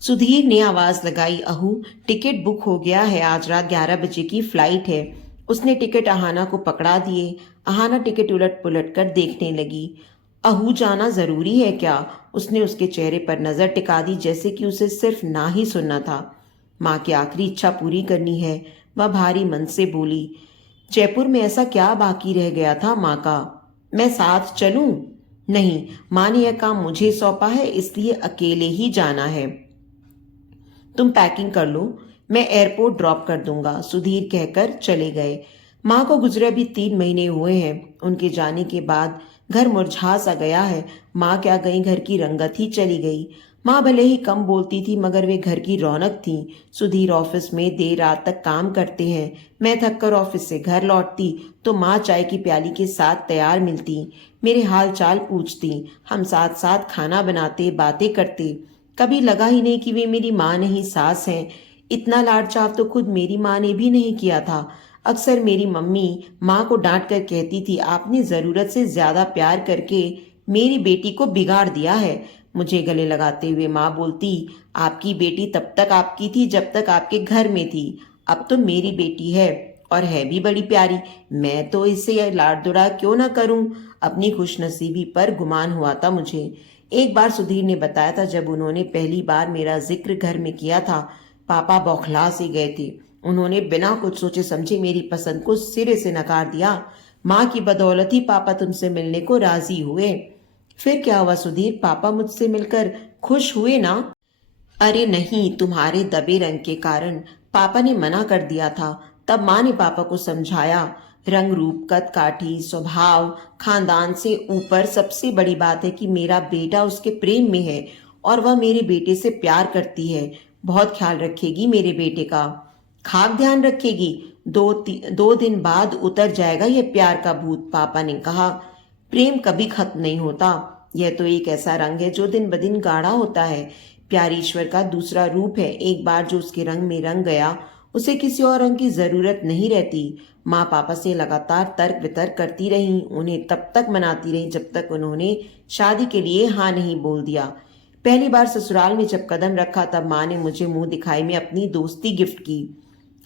सुधीर ने आवाज लगाई, अहू, टिकट बुक हो गया है, आज रात 11 बजे की फ्लाइट है। उसने टिकट अहाना को पकड़ा दिए। अहाना टिकट उलट पुलट कर देखने लगी। अहू, जाना जरूरी है क्या? उसने उसके चेहरे पर नजर टिका दी, जैसे कि उसे सिर्फ ना ही सुनना था। माँ की आखिरी इच्छा पूरी करनी है, वह भारी मन से बोली। जयपुर में ऐसा क्या बाकी रह गया था माँ का? मैं साथ चलूं? नहीं, माँ ने यह काम मुझे सौंपा है, इसलिए अकेले ही जाना है। तुम पैकिंग कर लो, मैं एयरपोर्ट ड्रॉप कर दूंगा, सुधीर कहकर चले गए। माँ को गुजरे अभी 3 महीने हुए हैं। उनके जाने के बाद घर मुरझा सा गया है। माँ क्या गई, घर की रंगत ही चली गई। माँ भले ही कम बोलती थी, मगर वे घर की रौनक थी। सुधीर ऑफिस में देर रात तक काम करते हैं। मैं थक कर ऑफिस से घर लौटती तो माँ चाय की प्याली के साथ तैयार मिलती, मेरे हाल चाल पूछती, हम साथ साथ खाना बनाते, बातें करते। कभी लगा ही नहीं कि वे मेरी माँ नहीं, सास हैं। इतना लाड चाव तो खुद मेरी माँ ने भी नहीं किया था। अक्सर मेरी मम्मी माँ को डांट कर कहती थी, आपने जरूरत से ज्यादा प्यार करके मेरी बेटी को बिगाड़ दिया है। मुझे गले लगाते हुए माँ बोलती, आपकी बेटी तब तक आपकी थी जब तक आपके घर में थी, अब तो मेरी बेटी है, और है भी बड़ी प्यारी। मैं तो इसे लाड दुड़ा क्यों ना करूं? अपनी खुशनसीबी पर गुमान हुआ था मुझे। एक बार सुधीर ने बताया था, जब उन्होंने पहली बार मेरा जिक्र घर में किया था, पापा बौखला से गए थे। उन्होंने बिना कुछ सोचे समझे मेरी पसंद को सिरे से नकार दिया। माँ की बदौलत ही पापा तुमसे मिलने को राजी हुए। फिर क्या हुआ सुधीर, पापा मुझसे मिलकर खुश हुए ना? अरे नहीं, तुम्हारे दबे रंग के कारण पापा ने मना कर दिया था। तब माँ ने पापा को समझाया, रंग रूप कद काठी स्वभाव खानदान से ऊपर सबसे बड़ी बात है कि मेरा बेटा उसके प्रेम में है, और वह मेरे बेटे से प्यार करती है। बहुत ख्याल रखेगी मेरे बेटे का। खाक ध्यान रखेगी। 2 दिन बाद उतर जाएगा ये प्यार का भूत, पापा ने कहा। प्रेम कभी खत्म नहीं होता। यह तो एक ऐसा रंग है जो दिन ब दिन गाढ़ा होता है। प्यार ईश्वर का दूसरा रूप है। एक बार जो उसके रंग में रंग गया, उसे किसी और रंग की जरूरत नहीं रहती। माँ पापा से लगातार तर्क वितर्क करती रही, उन्हें तब तक मनाती रही जब तक उन्होंने शादी के लिए हाँ नहीं बोल दिया। पहली बार ससुराल में जब कदम रखा, तब माँ ने मुझे मुंह दिखाई में अपनी दोस्ती गिफ्ट की।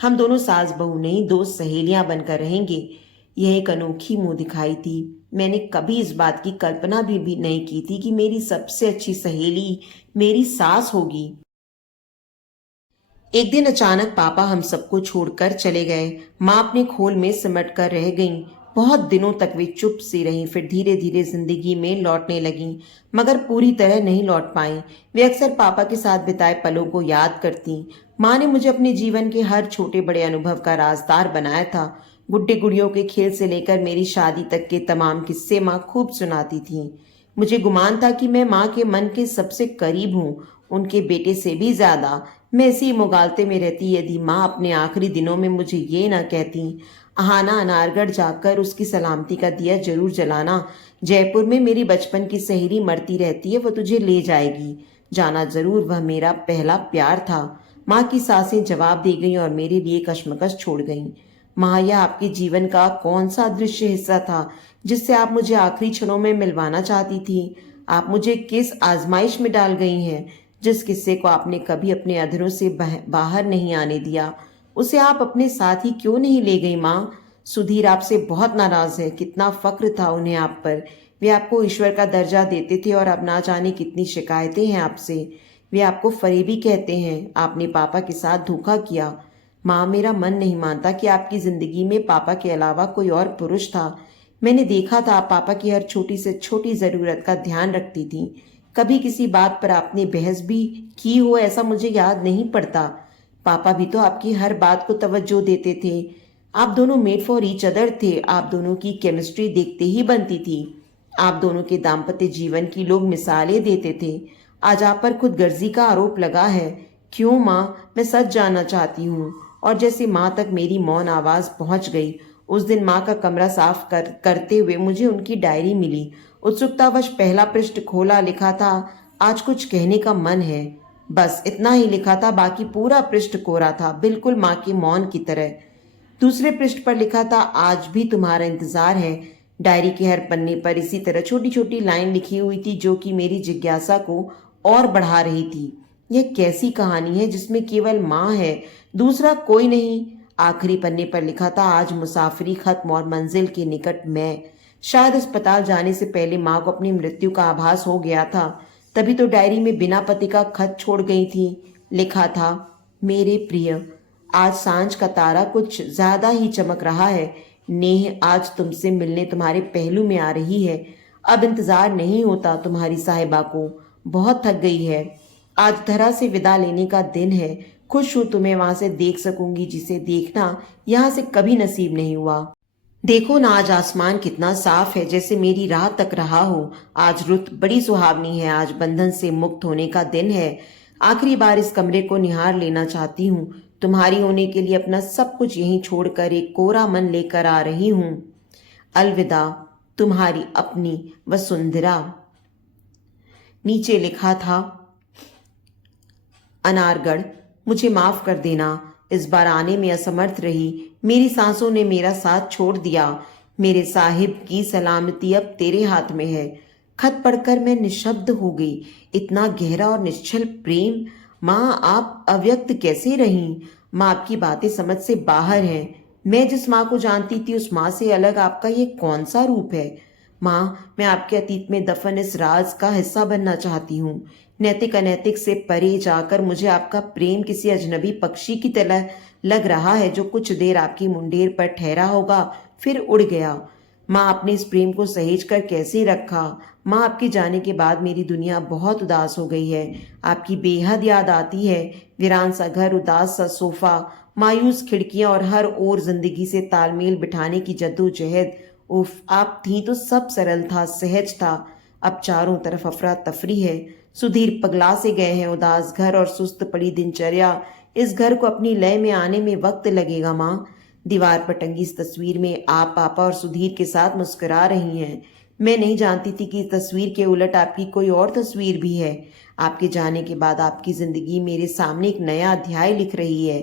हम दोनों सास बहू नहीं, दोस्त सहेलियां बनकर रहेंगे। यह एक अनोखी मुंह दिखाई थी। मैंने कभी इस बात की कल्पना भी नहीं की थी कि मेरी सबसे अच्छी सहेली मेरी सास होगी। एक दिन अचानक पापा हम सबको छोड़कर चले गए। माँ अपने खोल में सिमट कर रह गईं। बहुत दिनों तक वे चुप सी रहीं, फिर धीरे धीरे जिंदगी में लौटने लगीं, मगर पूरी तरह नहीं लौट पाईं। वे अक्सर पापा के साथ बिताए पलों को याद करती। माँ ने मुझे अपने जीवन के हर छोटे बड़े अनुभव का राजदार बनाया था। गुड्डे गुड़ियों के खेल से लेकर मेरी शादी तक के तमाम किस्से माँ खूब सुनाती थी। मुझे गुमान था कि मैं माँ के मन के सबसे करीब हूँ, उनके बेटे से भी ज्यादा। मैं इसी मुगालते में रहती यदि माँ अपने आखिरी दिनों में मुझे ये ना कहती, अहाना, अनारगढ़ जाकर उसकी सलामती का दिया जरूर जलाना। जयपुर में मेरी बचपन की सहेली मरती रहती है, वह तुझे ले जाएगी, जाना जरूर, वह मेरा पहला प्यार था। माँ की सांसें जवाब दे गईं और मेरे लिए कश्मकश छोड़ गईं। माँ, यह आपके जीवन का कौन सा अदृश्य हिस्सा था जिससे आप मुझे आखिरी क्षणों में मिलवाना चाहती थी? आप मुझे किस आजमाइश में डाल गई हैं? जिस किस्से को आपने कभी अपने अधरों से बाहर नहीं आने दिया, उसे आप अपने साथ ही क्यों नहीं ले गई माँ? सुधीर आपसे बहुत नाराज है। कितना फक्र था उन्हें आप पर। वे आपको ईश्वर का दर्जा देते थे, और अब ना जाने कितनी शिकायतें हैं आपसे। वे आपको फरेबी कहते हैं। आपने पापा के साथ धोखा किया। माँ, मेरा मन नहीं मानता कि आपकी जिंदगी में पापा के अलावा कोई और पुरुष था। मैंने देखा था, आप पापा की हर छोटी से छोटी जरूरत का ध्यान रखती थी। कभी किसी बात पर आपने बहस भी की हो ऐसा मुझे याद नहीं पड़ता। पापा भी तो आपकी हर बात को तवज्जो देते थे। आप दोनों मेड फॉर ईच अदर थे। आप दोनों की केमिस्ट्री देखते ही बनती थी। आप दोनों के दाम्पत्य जीवन की लोग मिसालें देते थे। आज आप पर खुद गर्जी का आरोप लगा है। क्यों माँ? मैं सच जानना चाहती हूँ। और जैसे माँ तक मेरी मौन आवाज पहुंच गई। उस दिन माँ का कमरा साफ करते हुए मुझे उनकी डायरी मिली। उत्सुकतावश पहला पृष्ठ खोला, लिखा था, आज कुछ कहने का मन है। बस इतना ही लिखा था, बाकी पूरा पृष्ठ कोरा था, बिल्कुल माँ के मौन की तरह। दूसरे पृष्ठ पर लिखा था, आज भी तुम्हारा इंतजार है। डायरी के हर पन्ने पर इसी तरह छोटी छोटी लाइन लिखी हुई थी, जो कि मेरी जिज्ञासा को और बढ़ा रही थी। यह कैसी कहानी है जिसमें केवल माँ है, दूसरा कोई नहीं। आखिरी पन्ने पर लिखा था, आज मुसाफिरी खत्म और मंजिल के निकट मैं। शायद अस्पताल जाने से पहले माँ को अपनी मृत्यु का आभास हो गया था, तभी तो डायरी में बिना पति का खत छोड़ गई थी। लिखा था, मेरे प्रिय, आज सांझ का तारा कुछ ज्यादा ही चमक रहा है। नेह आज तुमसे मिलने तुम्हारे पहलू में आ रही है। अब इंतजार नहीं होता तुम्हारी साहिबा को, बहुत थक गई है। आज धरा से विदा लेने का दिन है। खुश हूं तुम्हें वहां से देख सकूंगी, जिसे देखना यहां से कभी नसीब नहीं हुआ। देखो ना, आज आसमान कितना साफ है, जैसे मेरी राह तक रहा हो। आज रुत बड़ी सुहावनी है, आज बंधन से मुक्त होने का दिन है। आखिरी बार इस कमरे को निहार लेना चाहती हूँ। तुम्हारी होने के लिए अपना सब कुछ यहीं छोड़कर एक कोरा मन लेकर आ रही हूँ। अलविदा, तुम्हारी अपनी वसुंधरा। नीचे लिखा था, अनारगढ़, मुझे माफ कर देना, इस बार आने में असमर्थ रही। मेरी सांसों ने मेरा साथ छोड़ दिया। मेरे साहिब की सलामती अब तेरे हाथ में है। खत पढ़कर मैं निशब्द हो गई। इतना गहरा और निश्चल प्रेम, माँ आप अव्यक्त कैसे रहीं? माँ आपकी बातें समझ से बाहर हैं। मैं जिस माँ को जानती थी उस माँ से अलग आपका ये कौन सा रूप है? माँ, मैं आपके अतीत में दफन इस राज का हिस्सा बनना चाहती हूँ। नैतिक अनैतिक से परे जाकर मुझे आपका प्रेम किसी अजनबी पक्षी की तरह लग रहा है, जो कुछ देर आपकी मुंडेर पर ठहरा होगा फिर उड़ गया। माँ, आपने इस प्रेम को सहेज कर कैसे रखा? माँ, आपके जाने के बाद मेरी दुनिया बहुत उदास हो गई है। आपकी बेहद याद आती है। वीरान सा घर, उदास सा सोफा, मायूस खिड़कियां और हर ओर जिंदगी से तालमेल बिठाने की जद्दोजहद। उफ, आप थी तो सब सरल था, सहज था। अब चारों तरफ अफरा तफरी है। सुधीर पगला से गए हैं। उदास घर और सुस्त पड़ी दिनचर्या। इस घर को अपनी लय में आने में वक्त लगेगा। माँ, दीवार पर टंगी इस तस्वीर में आप पापा और सुधीर के साथ मुस्कुरा रही हैं। मैं नहीं जानती थी कि इस तस्वीर के उलट आपकी कोई और तस्वीर भी है। आपके जाने के बाद आपकी जिंदगी मेरे सामने एक नया अध्याय लिख रही है।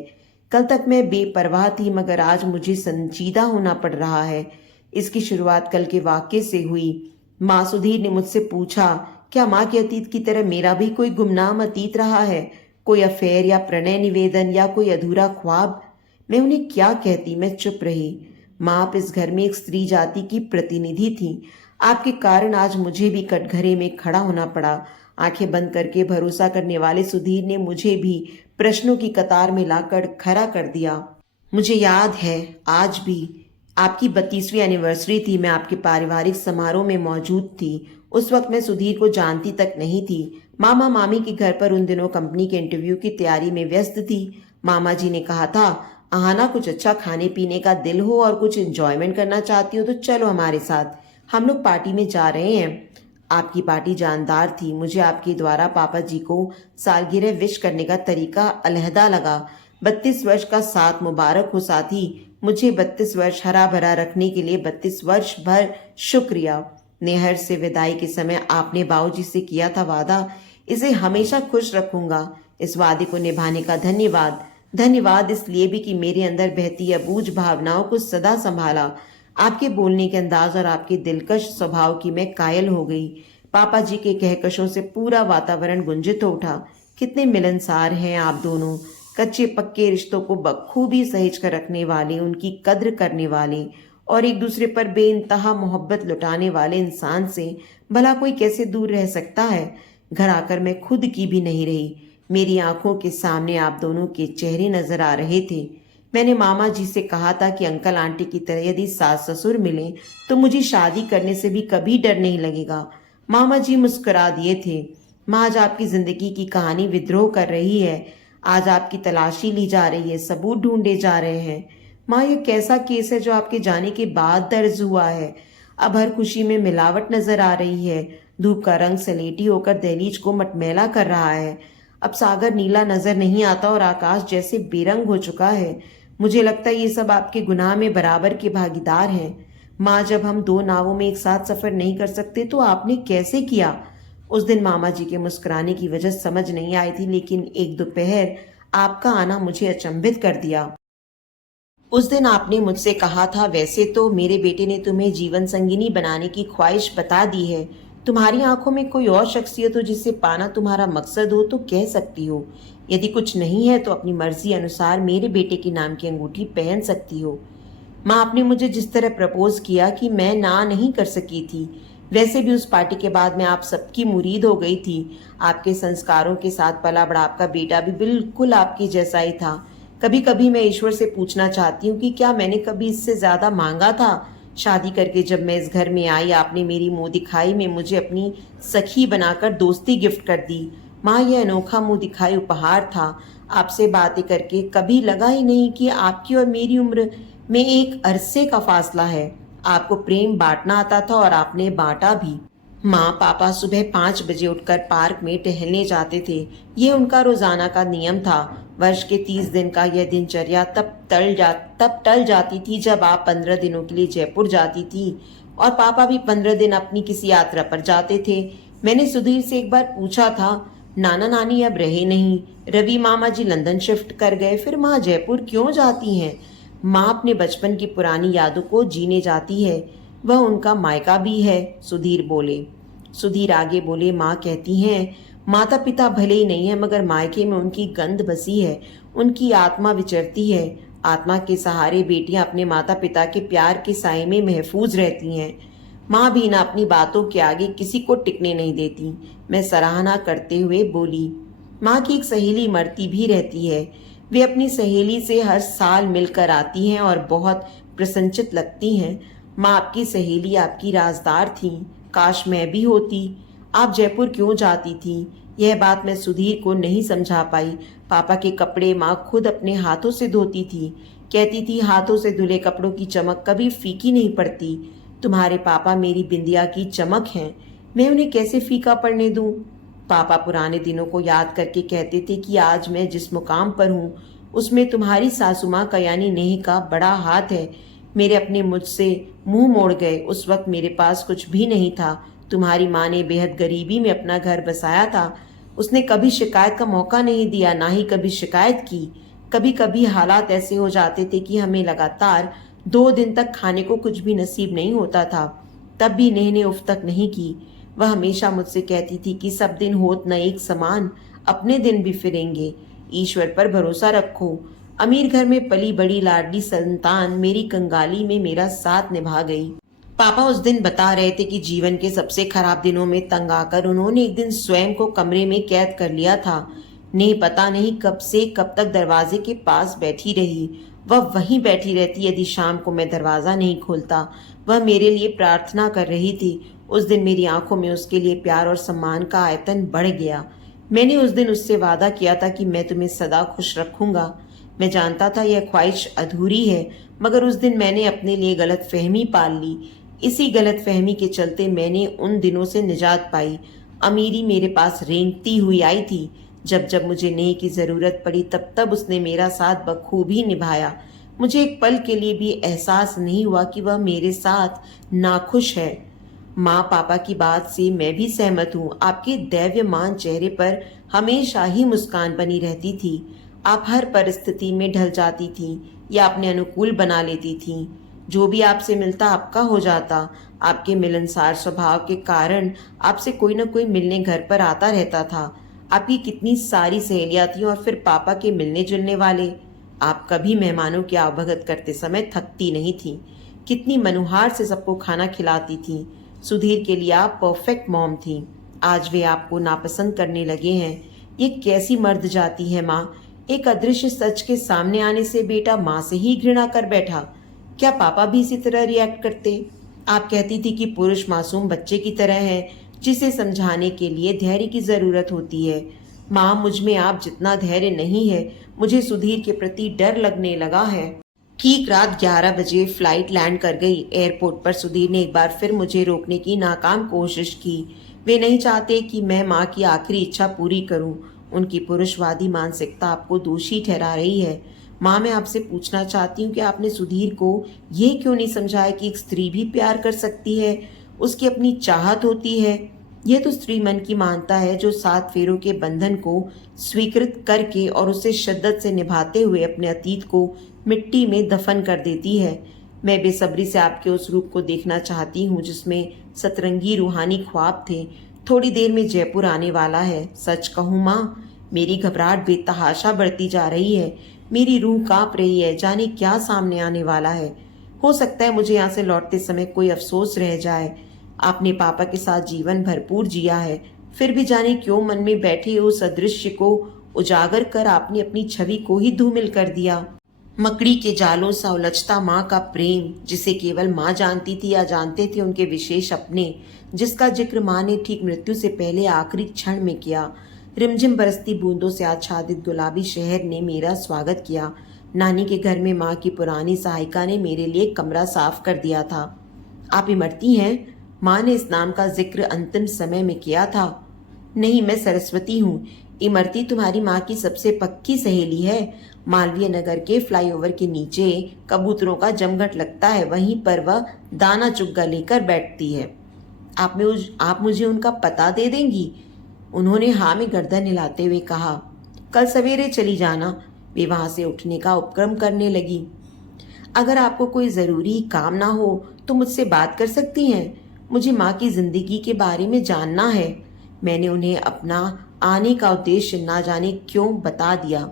कल तक मैं बेपरवाह थी, मगर आज मुझे संजीदा होना पड़ रहा है। इसकी शुरुआत कल के वाक्य से हुई। माँ, सुधीर ने मुझसे पूछा, क्या माँ के अतीत की तरह मेरा भी कोई गुमनाम अतीत रहा है? कोई अफेयर या प्रणय निवेदन या कोई अधूरा ख्वाब? मैं उन्हें क्या कहती? मैं चुप रही। माँ, आप इस घर में एक स्त्री जाति की प्रतिनिधि थी। आपके कारण आज मुझे भी कटघरे में खड़ा होना पड़ा। आंखें बंद करके भरोसा करने वाले सुधीर ने मुझे भी प्रश्नों की कतार में लाकर खड़ा कर दिया। मुझे याद है, आज भी आपकी 32वीं एनिवर्सरी थी। मैं आपके पारिवारिक समारोह में मौजूद थी। उस वक्त मैं सुधीर को जानती तक नहीं थी। मामा मामी के घर पर उन दिनों कंपनी के इंटरव्यू की तैयारी में व्यस्त थी। मामा जी ने कहा था, आहाना, कुछ अच्छा खाने पीने का दिल हो और कुछ एंजॉयमेंट करना चाहती हो तो चलो हमारे साथ, हम लोग पार्टी में जा रहे हैं। आपकी पार्टी जानदार थी। मुझे आपके द्वारा पापा जी को सालगिरह विश करने का तरीका अलहदा लगा। 32 वर्ष का साथ मुबारक हो साथी। मुझे 32 वर्ष हरा भरा रखने के लिए 32 वर्ष भर शुक्रिया। नेहर से विदाई के समय आपने बाबूजी से किया था वादा, इसे हमेशा खुश रखूंगा। इस वादे को निभाने का धन्यवाद। धन्यवाद इसलिए भी कि मेरे अंदर बहती अबूझ भावनाओं को सदा संभाला। आपके बोलने के अंदाज और आपके दिलकश स्वभाव की मैं कायल हो गई। पापा जी के कहकशों से पूरा वातावरण गुंजित हो उठा। कितने मिलनसार हैं आप दोनों। कच्चे पक्के रिश्तों को बखूबी सहेज कर रखने वाले, उनकी कद्र करने वाले और एक दूसरे पर बेइंतहा मोहब्बत लुटाने वाले इंसान से भला कोई कैसे दूर रह सकता है? घर आकर मैं खुद की भी नहीं रही। मेरी आंखों के सामने आप दोनों के चेहरे नजर आ रहे थे। मैंने मामा जी से कहा था कि अंकल आंटी की तरह यदि सास ससुर मिले तो मुझे शादी करने से भी कभी डर नहीं लगेगा। मामा जी मुस्कुरा दिए थे। माँ, आज आपकी जिंदगी की कहानी विद्रोह कर रही है। आज आपकी तलाशी ली जा रही है, सबूत ढूंढे जा रहे हैं। माँ, ये कैसा केस है जो आपके जाने के बाद दर्ज हुआ है? अब हर खुशी में मिलावट नजर आ रही है। धूप का रंग सलेटी होकर दहलीज को मटमैला कर रहा है। अब सागर नीला नजर नहीं आता और आकाश जैसे बेरंग हो चुका है। मुझे लगता है ये सब आपके गुनाह में बराबर के भागीदार हैं। माँ, जब हम दो नावों में एक साथ सफर नहीं कर सकते तो आपने कैसे किया? उस दिन मामा जी के मुस्कुराने की वजह समझ नहीं आई थी, लेकिन एक दोपहर आपका आना मुझे अचंभित कर दिया। उस दिन आपने मुझसे कहा था, वैसे तो मेरे बेटे ने तुम्हें जीवन संगिनी बनाने की ख्वाहिश बता दी है। तुम्हारी आंखों में कोई और शख्सियत हो जिसे पाना तुम्हारा मकसद हो तो कह सकती हो। यदि कुछ नहीं है तो अपनी मर्जी अनुसार मेरे बेटे के नाम की अंगूठी पहन सकती हो। माँ, आपने मुझे जिस तरह प्रपोज किया कि मैं ना नहीं कर सकी थी, वैसे भी उस पार्टी के बाद मैं आप सबकी मुरीद हो गई थी। आपके संस्कारों के साथ पला बड़ा आपका बेटा भी बिल्कुल आपकी जैसा ही था। कभी कभी मैं ईश्वर से पूछना चाहती हूँ कि क्या मैंने कभी इससे ज्यादा मांगा था। शादी करके जब मैं इस घर में आई, आपने मेरी मुंह दिखाई में मुझे अपनी सखी बनाकर दोस्ती गिफ्ट कर दी। माँ, यह अनोखा मुंह दिखाई उपहार था। आपसे बातें करके कभी लगा ही नहीं कि आपकी और मेरी उम्र में एक अरसे का फासला है। आपको प्रेम बांटना आता था और आपने बांटा भी। माँ, पापा सुबह 5 बजे उठकर पार्क में टहलने जाते थे। ये उनका रोजाना का नियम था। वर्ष के 30 दिन का यह दिनचर्या तब टल जाती थी जब आप 15 दिनों के लिए जयपुर जाती थी और पापा भी 15 दिन अपनी किसी यात्रा पर जाते थे। मैंने सुधीर से एक बार पूछा था, नाना नानी अब रहे नहीं, रवि मामा जी लंदन शिफ्ट कर गए, फिर माँ जयपुर क्यों जाती हैं? माँ अपने बचपन की पुरानी यादों को जीने जाती है, वह उनका मायका भी है। सुधीर आगे बोले, माँ कहती हैं माता पिता भले ही नहीं है मगर मायके में उनकी गंध बसी है, उनकी आत्मा विचरती है। आत्मा के सहारे बेटियां अपने माता पिता के प्यार के साए में महफूज रहती हैं। माँ भी ना अपनी बातों के आगे किसी को टिकने नहीं देती। मैं सराहना करते हुए बोली, माँ की एक सहेली मरती भी रहती है। वे अपनी सहेली से हर साल मिलकर आती हैं और बहुत प्रसन्नचित लगती हैं। माँ, आपकी सहेली आपकी राजदार थी, काश मैं भी होती। आप जयपुर क्यों जाती थी? यह बात मैं सुधीर को नहीं समझा पाई। पापा के कपड़े माँ खुद अपने हाथों से धोती थी। कहती थी, हाथों से धुले कपड़ों की चमक कभी फीकी नहीं पड़ती। तुम्हारे पापा मेरी बिंदिया की चमक हैं, मैं उन्हें कैसे फीका पड़ने दूं? पापा पुराने दिनों को याद करके कहते थे कि आज मैं जिस मुकाम पर हूँ उसमें तुम्हारी सासू माँ का यानी नेह का बड़ा हाथ है। मेरे अपने मुझसे मुंह मोड़ गए। उस वक्त मेरे पास कुछ भी नहीं था। तुम्हारी माँ ने बेहद गरीबी में अपना घर बसाया था। उसने कभी शिकायत का मौका नहीं दिया, ना ही कभी शिकायत की। कभी कभी हालात ऐसे हो जाते थे कि हमें लगातार 2 दिन तक खाने को कुछ भी नसीब नहीं होता था, तब भी नेह ने उफ तक नहीं की। वह हमेशा मुझसे कहती थी कि सब दिन होत न एक समान, अपने दिन भी फिरेंगे, ईश्वर पर भरोसा रखो। अमीर घर में पली बड़ी लाडली संतान मेरी कंगाली में मेरा साथ निभा गई। पापा उस दिन बता रहे थे कि जीवन के सबसे खराब दिनों में तंग आकर उन्होंने एक दिन स्वयं को कमरे में कैद कर लिया था। ने पता नहीं कब से कब तक दरवाजे के पास बैठी रही। वह वहीं बैठी रहती यदि शाम को मैं दरवाजा नहीं खोलता। वह मेरे लिए प्रार्थना कर रही थी। उस दिन मेरी आंखों में उसके लिए प्यार और सम्मान का आयतन बढ़ गया। मैंने उस दिन उससे वादा किया था कि मैं तुम्हें सदा खुश रखूंगा। मैं जानता था यह ख्वाहिश अधूरी है, मगर उस दिन मैंने अपने लिए गलत फहमी पाल ली। इसी गलत फहमी के चलते मैंने उन दिनों से निजात पाई। अमीरी मेरे पास रेंगती हुई आई थी। जब जब मुझे नेह की जरूरत पड़ी तब तब उसने मेरा साथ बखूबी निभाया। मुझे एक पल के लिए भी एहसास नहीं हुआ कि वह मेरे साथ नाखुश है। माँ, पापा की बात से मैं भी सहमत हूँ। आपके दैव्यमान चेहरे पर हमेशा ही मुस्कान बनी रहती थी। आप हर परिस्थिति में ढल जाती थी या अपने अनुकूल बना लेती थी। जो भी आपसे मिलता आपका हो जाता। आपके मिलनसार स्वभाव के कारण आपसे कोई न कोई मिलने घर पर आता रहता था। आपकी कितनी सारी सहेलियां थी और फिर पापा के मिलने जुलने वाले। आप कभी मेहमानों की आवभगत करते समय थकती नहीं थी। कितनी मनुहार से सबको खाना खिलाती थी। सुधीर के लिए आप परफेक्ट मॉम थी। आज वे आपको नापसंद करने लगे हैं। ये कैसी मर्द जाती है माँ। एक अदृश्य सच के सामने आने से बेटा माँ से ही घृणा कर बैठा। क्या पापा भी इसी तरह रिएक्ट करते? आप कहती थी कि पुरुष मासूम बच्चे की तरह है जिसे समझाने के लिए धैर्य की जरूरत होती है। माँ, मुझ में आप जितना धैर्य नहीं है। मुझे सुधीर के प्रति डर लगने लगा है। ठीक रात 11 बजे फ्लाइट लैंड कर गई। एयरपोर्ट पर सुधीर ने एक बार फिर मुझे रोकने की नाकाम कोशिश की। वे नहीं चाहते कि मैं माँ की आखिरी इच्छा पूरी करूं। उनकी पुरुषवादी मानसिकता आपको दोषी ठहरा रही है। माँ, मैं आपसे पूछना चाहती हूँ कि आपने सुधीर को ये क्यों नहीं समझाया कि एक स्त्री भी प्यार कर सकती है, उसकी अपनी चाहत होती है। यह तो स्त्री मन की मानता है जो 7 फेरों के बंधन को स्वीकृत करके और उसे शिद्दत से निभाते हुए अपने अतीत को मिट्टी में दफन कर देती है। मैं बेसब्री से आपके उस रूप को देखना चाहती हूँ जिसमें सतरंगी रूहानी ख्वाब थे। थोड़ी देर में जयपुर आने वाला है। सच कहूँ माँ, मेरी घबराहट बेतहाशा बढ़ती जा रही है। मेरी रूह कांप रही है, जाने क्या सामने आने वाला है। हो सकता है मुझे यहाँ से लौटते समय कोई अफसोस रह जाए। आपने पापा के साथ जीवन भरपूर जिया है, फिर भी जाने क्यों मन में बैठे उस अदृश्य को उजागर कर आपने अपनी छवि को ही धूमिल कर दिया। मकड़ी के जालों सा उलझता माँ का प्रेम, जिसे केवल माँ जानती थी या जानते थे उनके विशेष अपने, जिसका जिक्र माँ ने ठीक मृत्यु से पहले आखिरी क्षण में किया। रिमझिम बरसती बूंदों से आच्छादित गुलाबी शहर ने मेरा स्वागत किया। नानी के घर में माँ की पुरानी सहायिका ने मेरे लिए कमरा साफ कर दिया था। आप इमरती हैं? माँ ने इस नाम का जिक्र अंतिम समय में किया था। नहीं, मैं सरस्वती हूँ। इमरती तुम्हारी माँ की सबसे पक्की सहेली है। मालवीय नगर के फ्लाईओवर के नीचे कबूतरों का जमघट लगता है, वहीं पर वह दाना चुग्गा लेकर बैठती है। आप मुझे उनका पता दे देंगी? उन्होंने हाँ में गर्दन हिलाते हुए कहा। कल सवेरे चली जाना। वे वहां से उठने का उपक्रम करने लगी। अगर आपको कोई जरूरी काम ना हो तो मुझसे बात कर सकती हैं। मुझे माँ की जिंदगी के बारे में जानना है। मैंने उन्हें अपना आने का उद्देश्य ना जाने क्यों बता दिया।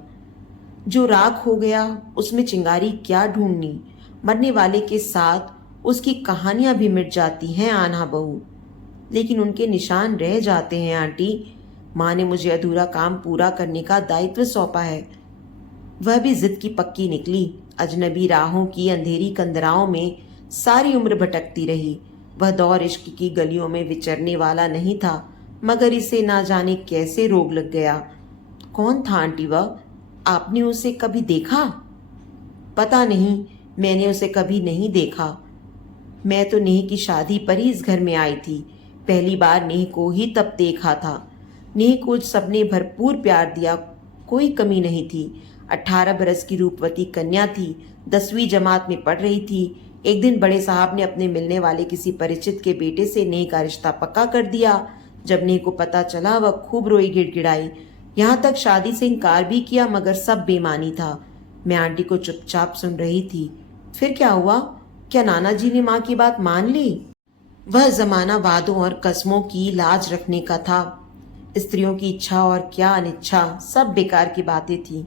जो राख हो गया उसमें चिंगारी क्या ढूंढनी। मरने वाले के साथ उसकी कहानियां भी मिट जाती हैं आना बहू, लेकिन उनके निशान रह जाते हैं आंटी। माँ ने मुझे अधूरा काम पूरा करने का दायित्व सौंपा है। वह भी जिद की पक्की निकली। अजनबी राहों की अंधेरी कंदराओं में सारी उम्र भटकती रही। वह दौर इश्क की गलियों में विचरने वाला नहीं था, मगर इसे ना जाने कैसे रोग लग गया। कौन था आंटी वह? आपने उसे कभी देखा? पता नहीं, मैंने उसे कभी नहीं देखा। मैं तो नेह की शादी पर ही इस घर में आई थी। पहली बार नेह को ही तब देखा था। नेह को सबने भरपूर प्यार दिया, कोई कमी नहीं थी। 18 बरस की रूपवती कन्या थी, 10वीं जमात में पढ़ रही थी। एक दिन बड़े साहब ने अपने मिलने वाले किसी परिचित के बेटे से नेह का रिश्ता पक्का कर दिया। जब नेह को पता चला वह खूब रोई गिड़गिड़ाई, यहाँ तक शादी से इनकार भी किया, मगर सब बेमानी था। मैं आंटी को चुपचाप सुन रही थी। फिर क्या हुआ? क्या नाना जी ने माँ की बात मान ली? वह जमाना वादों और कस्मों की लाज रखने का था। स्त्रियों की इच्छा और क्या अनिच्छा, सब बेकार की बातें थीं।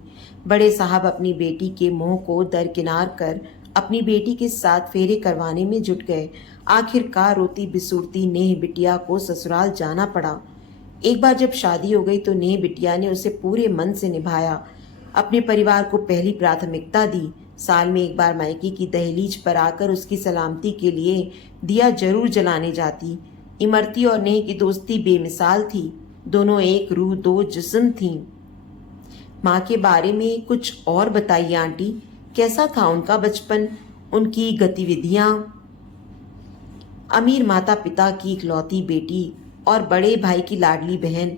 बड़े साहब अपनी बेटी के मोह को दरकिनार कर अपनी बेटी के साथ फेरे करवाने में जुट गए। आखिरकार रोती बिसूरती नेह बिटिया को ससुराल जाना पड़ा। एक बार जब शादी हो गई तो नेह बिटिया ने उसे पूरे मन से निभाया, अपने परिवार को पहली प्राथमिकता दी। साल में एक बार मायके की दहलीज पर आकर उसकी सलामती के लिए दिया जरूर जलाने जाती। इमरती और नेह की दोस्ती बेमिसाल थी। दोनों एक रूह दो जिस्म थीं। माँ के बारे में कुछ और बताइए आंटी। कैसा था उनका बचपन, उनकी गतिविधियां? अमीर माता पिता की इकलौती बेटी और बड़े भाई की लाडली बहन।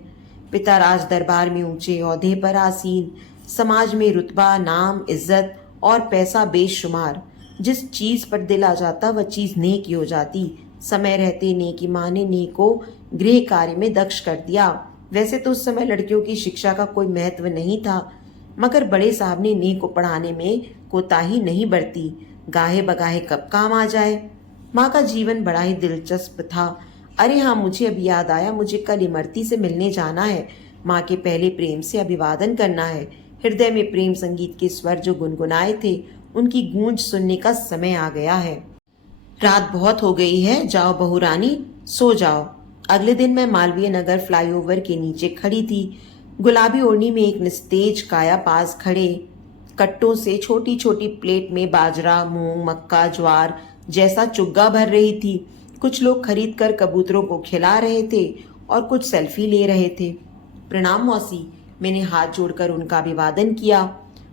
पिता राज दरबार में ऊंचे ओहदे पर आसीन। समाज में रुतबा, नाम, इज्जत और पैसा बेशुमार। जिस चीज पर दिल आ जाता वह चीज नेह की हो जाती। समय रहते नेह की माँ ने नेह को गृह कार्य में दक्ष कर दिया। वैसे तो उस समय लड़कियों की शिक्षा का कोई महत्व नहीं था, मगर बड़े साहब ने नेह को पढ़ाने में कोताही नहीं बरती। गाहे बगाहे कब काम आ जाए। माँ का जीवन बड़ा ही दिलचस्प था। अरे हाँ, मुझे अब याद आया, मुझे कल इमरती से मिलने जाना है। माँ के पहले प्रेम से अभिवादन करना है। हृदय में प्रेम संगीत के स्वर जो गुनगुनाए थे, उनकी गूंज सुनने का समय आ गया है। रात बहुत हो गई है, जाओ बहू रानी, सो जाओ। अगले दिन मैं मालवीय नगर फ्लाईओवर के नीचे खड़ी थी। गुलाबी ओढ़नी में एक निस्तेज काया पास खड़े कट्टों से छोटी छोटी प्लेट में बाजरा, मूंग, मक्का, ज्वार जैसा चुग्गा भर रही थी। कुछ लोग खरीद कर कबूतरों को खिला रहे थे और कुछ सेल्फी ले रहे थे। प्रणाम मौसी, मैंने हाथ जोड़कर उनका अभिवादन किया।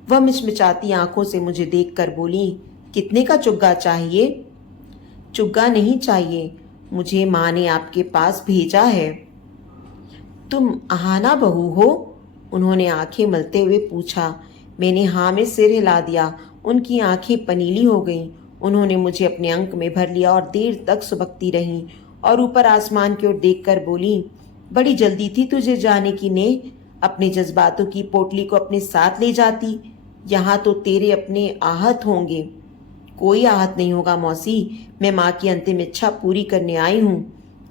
वह मिचमिचाती आंखों से मुझे देखकर बोली, कितने का चुग्गा चाहिए? चुग्गा नहीं चाहिए, मुझे माँ ने आपके पास भेजा है। तुम आहाना बहू हो? उन्होंने आंखें मलते हुए पूछा। मैंने हाँ में सिर हिला दिया। उनकी आंखें पनीली हो गईं। उन्होंने मुझे अपने अंक में भर लिया और देर तक सुबकती रहीं और ऊपर आसमान की ओर देखकर बोली, बड़ी जल्दी थी तुझे जाने की ने। अपने जज्बातों की पोटली को अपने साथ ले जाती। यहाँ तो तेरे अपने आहत होंगे। कोई आहत नहीं होगा मौसी। मैं माँ की अंतिम इच्छा पूरी करने आई हूँ।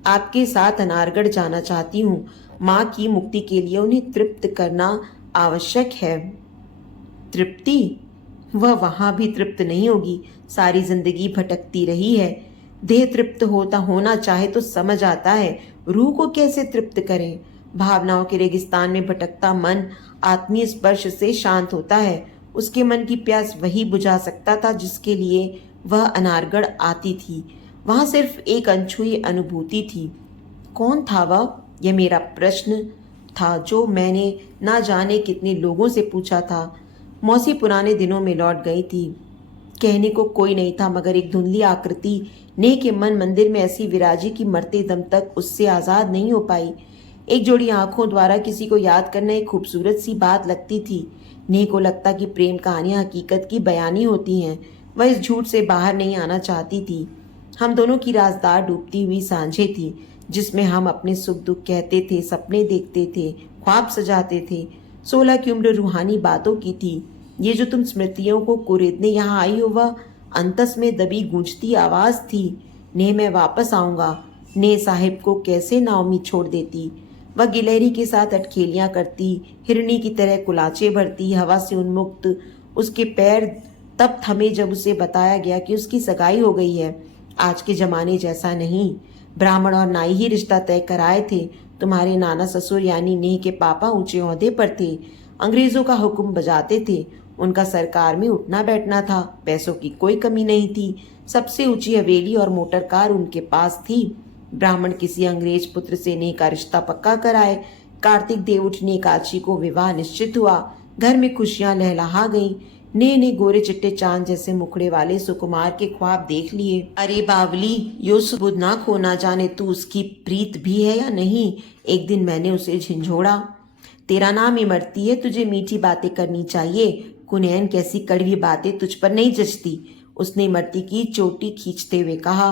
आपके साथ अनारगढ़ जाना चाहती हूँ। माँ की मुक्ति के लिए उन्हें तृप्त करना आवश्यक है। तृप्ति? वह वहां भी तृप्त नहीं होगी। सारी जिंदगी भटकती रही है। देह तृप्त होना चाहे तो समझ आता है, रूह को कैसे तृप्त करें। भावनाओं के रेगिस्तान में भटकता मन आत्मीय स्पर्श से शांत होता है। उसके मन की प्यास वही बुझा सकता था जिसके लिए वह अनारगढ़ आती थी। वहां सिर्फ एक अनछुई अनुभूति थी। कौन था वह? यह मेरा प्रश्न था जो मैंने ना जाने कितने लोगों से पूछा था। मौसी पुराने दिनों में लौट गई थी। कहने को कोई नहीं था मगर एक धुंधली आकृति नेह के मन मंदिर में ऐसी विराजी कि मरते दम तक उससे आजाद नहीं हो पाई। एक जोड़ी आंखों द्वारा किसी को याद करना एक खूबसूरत सी बात लगती थी। नेह को लगता कि प्रेम कहानियां हकीकत की बयानी होती हैं। वह इस झूठ से बाहर नहीं आना चाहती थी। हम दोनों की राजदार डूबती हुई सांझें थी जिसमें हम अपने सुख दुख कहते थे, सपने देखते थे, ख्वाब सजाते थे। 16 की उम्र रूहानी बातों की थी। ये जो तुम स्मृतियों को कुरेदने यहाँ आई हो वह अंतस में दबी गूंजती आवाज थी। ने मैं वापस आऊंगा। ने साहिब को कैसे नाउम्मीद छोड़ देती। वह गिलहरी के साथ अटखेलियां करती, हिरनी की तरह कुलाचे भरती, हवा से उन्मुक्त। उसके पैर तब थमे जब उसे बताया गया कि उसकी सगाई हो गई है। आज के जमाने जैसा नहीं। ब्राह्मण और नाई ही रिश्ता तय कराए थे। तुम्हारे नाना ससुर यानी नेह के पापा ऊंचे ओहदे पर थे, अंग्रेजों का हुक्म बजाते थे। उनका सरकार में उठना बैठना था। पैसों की कोई कमी नहीं थी। सबसे ऊंची हवेली और मोटर कार उनके पास थी। ब्राह्मण किसी अंग्रेज पुत्र से नेह का रिश्ता पक्का कराए। कार्तिक देवउठ ने काची को विवाह निश्चित हुआ। घर में खुशियां लहलहा गईं। ने गोरे चिट्टे चांद जैसे मुखड़े वाले सुकुमार के ख्वाब देख लिए। अरे बावली, यो सुबुद ना खो, ना जाने तू उसकी प्रीत भी है या नहीं। एक दिन मैंने उसे झिंझोड़ा। तेरा नाम इमरती है, तुझे मीठी बातें करनी चाहिए। कुनैन कैसी कड़वी बातें तुझ पर नहीं जचती, उसने इमरती की चोटी खींचते हुए कहा।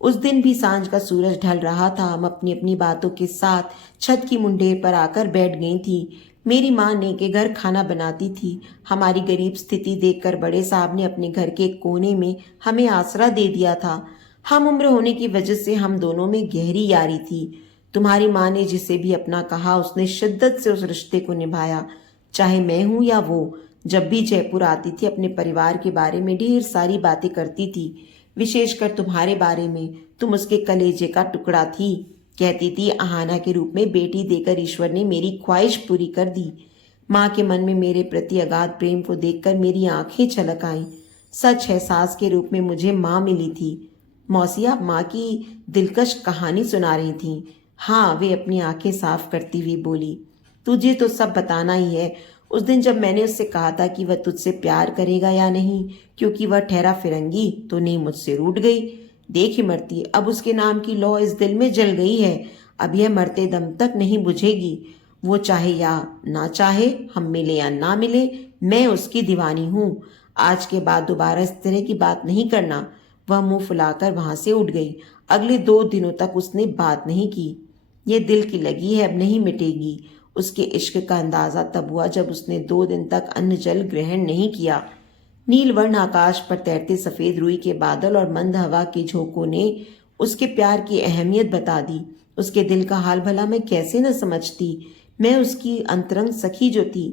उस दिन भी सांझ का सूरज ढल रहा था। हम अपनी अपनी बातों के साथ छत की मुंडेर पर आकर बैठ गई थी। मेरी माँ ने के घर खाना बनाती थी। हमारी गरीब स्थिति देखकर बड़े साहब ने अपने घर के एक कोने में हमें आसरा दे दिया था। हम उम्र होने की वजह से हम दोनों में गहरी यारी थी। तुम्हारी माँ ने जिसे भी अपना कहा उसने शिद्दत से उस रिश्ते को निभाया, चाहे मैं हूं या वो। जब भी जयपुर आती थी अपने परिवार के बारे में ढेर सारी बातें करती थी, विशेषकर तुम्हारे बारे में। तुम उसके कलेजे का टुकड़ा थी। कहती थी आहाना के रूप में बेटी देकर ईश्वर ने मेरी ख्वाहिश पूरी कर दी। माँ के मन में मेरे प्रति अगाध प्रेम को देखकर मेरी आंखें छलक आईं। सच है, सास के रूप में मुझे माँ मिली थी। मौसी, आप माँ की दिलकश कहानी सुना रही थी। हाँ, वे अपनी आंखें साफ करती हुई बोली। तुझे तो सब बताना ही है। उस दिन जब मैंने उससे कहा था कि वह तुझसे प्यार करेगा या नहीं, क्योंकि वह ठहरा फिरंगी, तो नहीं मुझसे रूठ गई। देख इमरती, अब उसके नाम की लौ इस दिल में जल गई है। अब यह मरते दम तक नहीं बुझेगी। वो चाहे या ना चाहे, हम मिले या ना मिले, मैं उसकी दीवानी हूँ। आज के बाद दोबारा इस तरह की बात नहीं करना। वह मुंह फुलाकर वहां से उठ गई। अगले 2 दिनों तक उसने बात नहीं की। ये दिल की लगी है, अब नहीं मिटेगी। उसके इश्क का अंदाजा तब हुआ जब उसने 2 दिन तक अन्न जल ग्रहण नहीं किया। नीलवर्ण आकाश पर तैरते सफेद रुई के बादल और मंद हवा के झोंकों ने उसके प्यार की अहमियत बता दी। उसके दिल का हाल भला मैं कैसे न समझती। मैं उसकी अंतरंग सखी जो थी।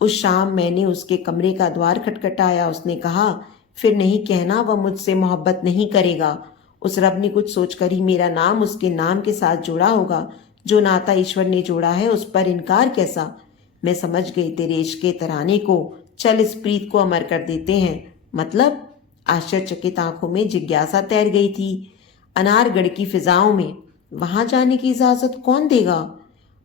उस शाम मैंने उसके कमरे का द्वार खटखटाया। उसने कहा, फिर नहीं कहना वह मुझसे मोहब्बत नहीं करेगा। उस रब ने कुछ सोचकर ही मेरा नाम उसके नाम के साथ जोड़ा होगा। जो नाता ईश्वर ने जोड़ा है उस पर इनकार कैसा। मैं समझ गई तेरे इश्क के तराने को। चल इस प्रीत को अमर कर देते हैं। मतलब? आश्चर्यचकित आंखों में जिज्ञासा तैर गई थी। अनारगढ़ की फिजाओं में वहां जाने की इजाजत कौन देगा?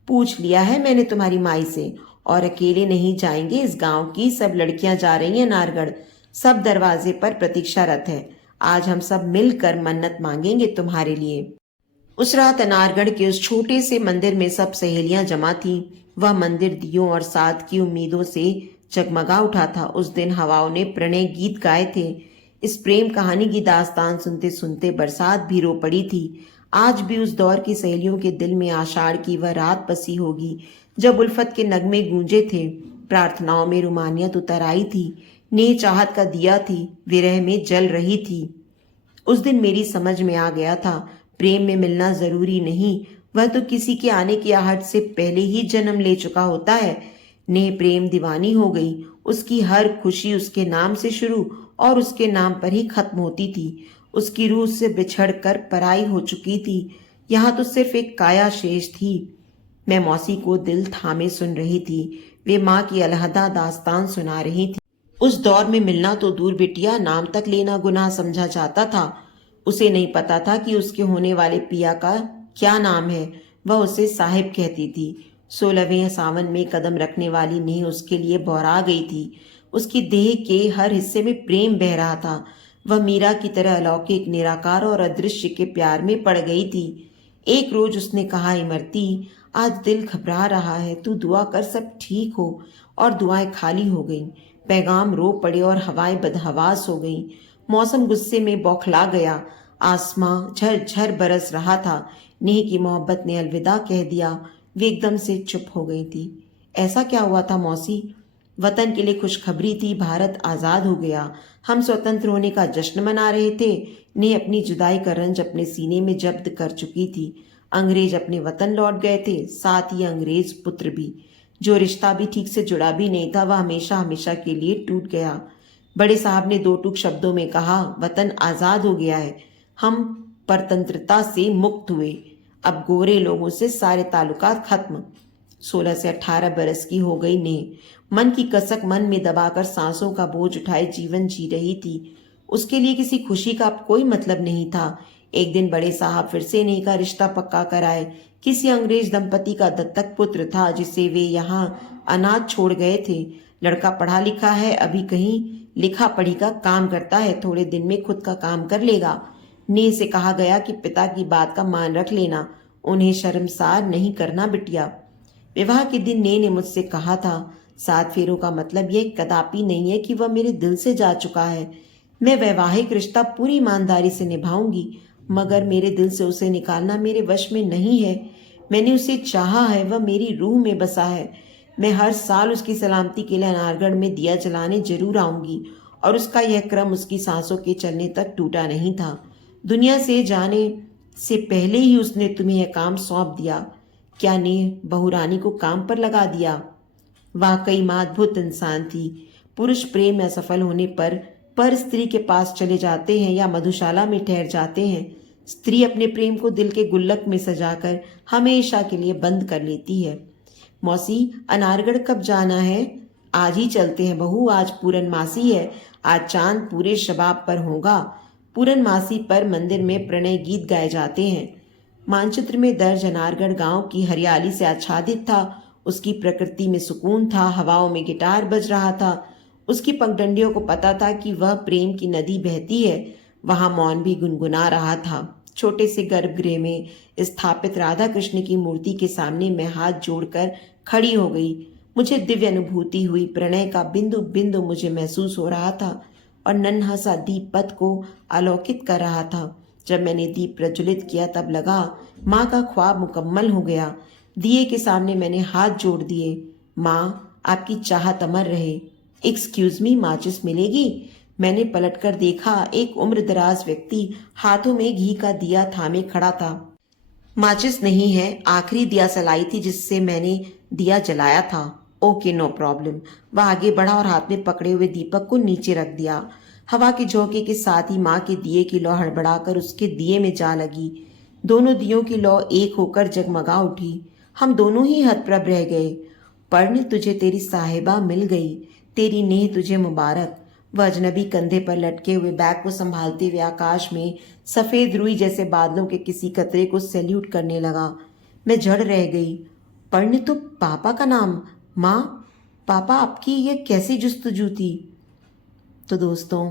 पूछ लिया है मैंने तुम्हारी माई से, और अकेले नहीं जाएंगे। इस गांव की सब लड़कियां जा रही हैं अनारगढ़। सब दरवाजे पर प्रतीक्षारत है। आज हम सब मिलकर मन्नत मांगेंगे तुम्हारे लिए। उस रात अनारगढ़ के उस छोटे से मंदिर में सब सहेलियां जमा थीं। वह मंदिर दियों और साथ की उम्मीदों से जगमगा उठा था। उस दिन हवाओं ने प्रणय गीत गाए थे। इस प्रेम कहानी की दास्तान सुनते सुनते बरसात भी रो पड़ी थी। आज भी उस दौर की सहेलियों के दिल में आषाढ़ की वह रात बसी होगी जब उल्फत के नगमे गूंजे थे। प्रार्थनाओं में रुमानियत उतर आई थी। नेह चाहत का दिया थी, विरह में जल रही थी। उस दिन मेरी समझ में आ गया था, प्रेम में मिलना जरूरी नहीं, वह तो किसी के आने की आहट से पहले ही जन्म ले चुका होता है। नेह प्रेम दीवानी हो गई। उसकी हर खुशी उसके नाम से शुरू और उसके नाम पर ही खत्म होती थी। उसकी रूह से बिछड़ कर पराई हो चुकी थी। यहाँ तो सिर्फ एक काया शेष थी। मैं मौसी को दिल थामे सुन रही थी। वे माँ की अलहदा दास्तान सुना रही थी। उस दौर में मिलना तो दूर बिटिया, नाम तक लेना गुनाह समझा जाता था। उसे नहीं पता था कि उसके होने वाले पिया का क्या नाम है। वह उसे साहिब कहती थी। 16वें सावन में कदम रखने वाली नेह उसके लिए बौरा गई थी। उसकी देह के हर हिस्से में प्रेम बह रहा था। वह मीरा की तरह अलौकिक, निराकार और अदृश्य के प्यार में पड़ गई थी। एक रोज उसने कहा, इमरती, आज दिल घबरा रहा है, तू दुआ कर सब ठीक हो। और दुआएं खाली हो गईं। पैगाम रो पड़े और हवाएं बदहवास हो गईं। मौसम गुस्से में बौखला गया। आसमां झरझर बरस रहा था। नेह की मोहब्बत ने अलविदा कह दिया। वे एकदम से चुप हो गई थी। ऐसा क्या हुआ था मौसी? वतन के लिए खुशखबरी थी, भारत आजाद हो गया। हम स्वतंत्र होने का जश्न मना रहे थे। नेह अपनी जुदाई का रंज अपने सीने में जब्त कर चुकी थी। अंग्रेज अपने वतन लौट गए थे, साथ ही अंग्रेज पुत्र भी। जो रिश्ता भी ठीक से जुड़ा भी नहीं था, वह हमेशा हमेशा के लिए टूट गया। बड़े साहब ने दो टूक शब्दों में कहा, वतन आजाद हो गया है, हम परतंत्रता से मुक्त हुए, अब गोरे लोगों से सारे ताल्लुकात खत्म। 16 से 18 बरस की हो गई नेह। मन की कसक मन में दबाकर सांसों का बोझ उठाए जीवन जी रही थी। उसके लिए किसी खुशी का अब कोई मतलब नहीं था। एक दिन बड़े साहब फिर से नेह का रिश्ता पक्का कराए। किसी अंग्रेज दंपति का दत्तक पुत्र था जिसे वे यहाँ अनाथ छोड़ गए थे। लड़का पढ़ा लिखा है, अभी कहीं लिखा पढ़ी का काम करता है, थोड़े दिन में खुद का काम कर लेगा। नेह से कहा गया कि पिता की बात का मान रख लेना, उन्हें शर्मसार नहीं करना बिटिया। विवाह के दिन नेह ने मुझसे कहा था, 7 फेरों का मतलब यह कदापि नहीं है कि वह मेरे दिल से जा चुका है। मैं वैवाहिक रिश्ता पूरी ईमानदारी से निभाऊंगी, मगर मेरे दिल से उसे निकालना मेरे वश में नहीं है। मैंने उसे चाहा है, वह मेरी रूह में बसा है। मैं हर साल उसकी सलामती के लिए अनारगढ़ में दिया जलाने जरूर आऊंगी, और उसका यह क्रम उसकी सांसों के चलने तक टूटा नहीं था। दुनिया से जाने से पहले ही उसने तुम्हें यह काम सौंप दिया। क्या नेह बहुरानी को काम पर लगा दिया? वाकई माँ अद्भुत इंसान थी। पुरुष प्रेम में असफल होने पर स्त्री के पास चले जाते हैं या मधुशाला में ठहर जाते हैं। स्त्री अपने प्रेम को दिल के गुल्लक में सजाकर हमेशा के लिए बंद कर लेती है। मौसी, अनारगढ़ कब जाना है? आज ही चलते हैं बहू, आज पूरनमासी है। आज चांद पूरे शबाब पर होगा। पूरनमासी पर मंदिर में प्रणय गीत गाए जाते हैं। मानचित्र में दर्ज अनारगढ़ गांव की हरियाली से आच्छादित था। उसकी प्रकृति में सुकून था, हवाओं में गिटार बज रहा था। उसकी पगडंडियों को पता था कि वह प्रेम की नदी बहती है। वहां मौन भी गुनगुना रहा था। छोटे से गर्भगृह में स्थापित राधा कृष्ण की मूर्ति के सामने मैं हाथ जोड़कर खड़ी हो गई। मुझे दिव्य अनुभूति हुई। प्रणय का बिंदु बिंदु मुझे महसूस हो रहा था और नन्हा सा दीप पथ को आलोकित कर रहा था। जब मैंने दीप प्रज्वलित किया तब लगा माँ का ख्वाब मुकम्मल हो गया। दिए के सामने मैंने हाथ जोड़ दिए। माँ, आपकी चाहत अमर रहे। एक्सक्यूज मी, माचिस मिलेगी? मैंने पलटकर देखा, एक उम्रदराज व्यक्ति हाथों में घी का दिया थामे खड़ा था। माचिस नहीं है, आखिरी दिया सलाई थी जिससे मैंने दिया जलाया था। Okay, no problem. वह आगे बढ़ा और हाथ में पकड़े हुए दीपक को नीचे रख दिया। हवा के झोंके के साथ ही माँ के दिए की लौ हड़बड़ाकर उसके दिए में जा लगी। दोनों दियों की लौ एक होकर जगमगा उठी। हम दोनों ही हतप्रभ रह गए। पर्ण, तुझे तेरी साहिबा मिल गई। तेरी नेह तुझे मुबारक। वह अजनबी कंधे पर लटके हुए बैग को संभालते हुए आकाश में सफेद रुई जैसे बादलों के किसी कतरे को सैल्यूट करने लगा। मैं जड़ रह गई। पर्ण, तो पापा का नाम? माँ, पापा आपकी ये कैसी जुस्तजू थी? तो दोस्तों,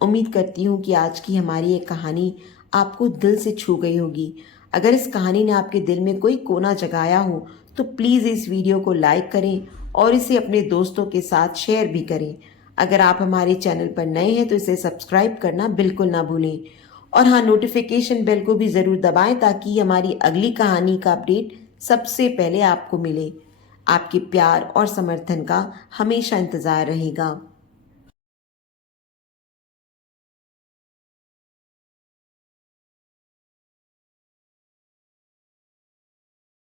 उम्मीद करती हूँ कि आज की हमारी ये कहानी आपको दिल से छू गई होगी। अगर इस कहानी ने आपके दिल में कोई कोना जगाया हो तो प्लीज़ इस वीडियो को लाइक करें और इसे अपने दोस्तों के साथ शेयर भी करें। अगर आप हमारे चैनल पर नए हैं तो इसे सब्सक्राइब करना बिल्कुल ना भूलें। और हाँ, नोटिफिकेशन बेल को भी ज़रूर दबाएं ताकि हमारी अगली कहानी का अपडेट सबसे पहले आपको मिले। आपके प्यार और समर्थन का हमेशा इंतज़ार रहेगा।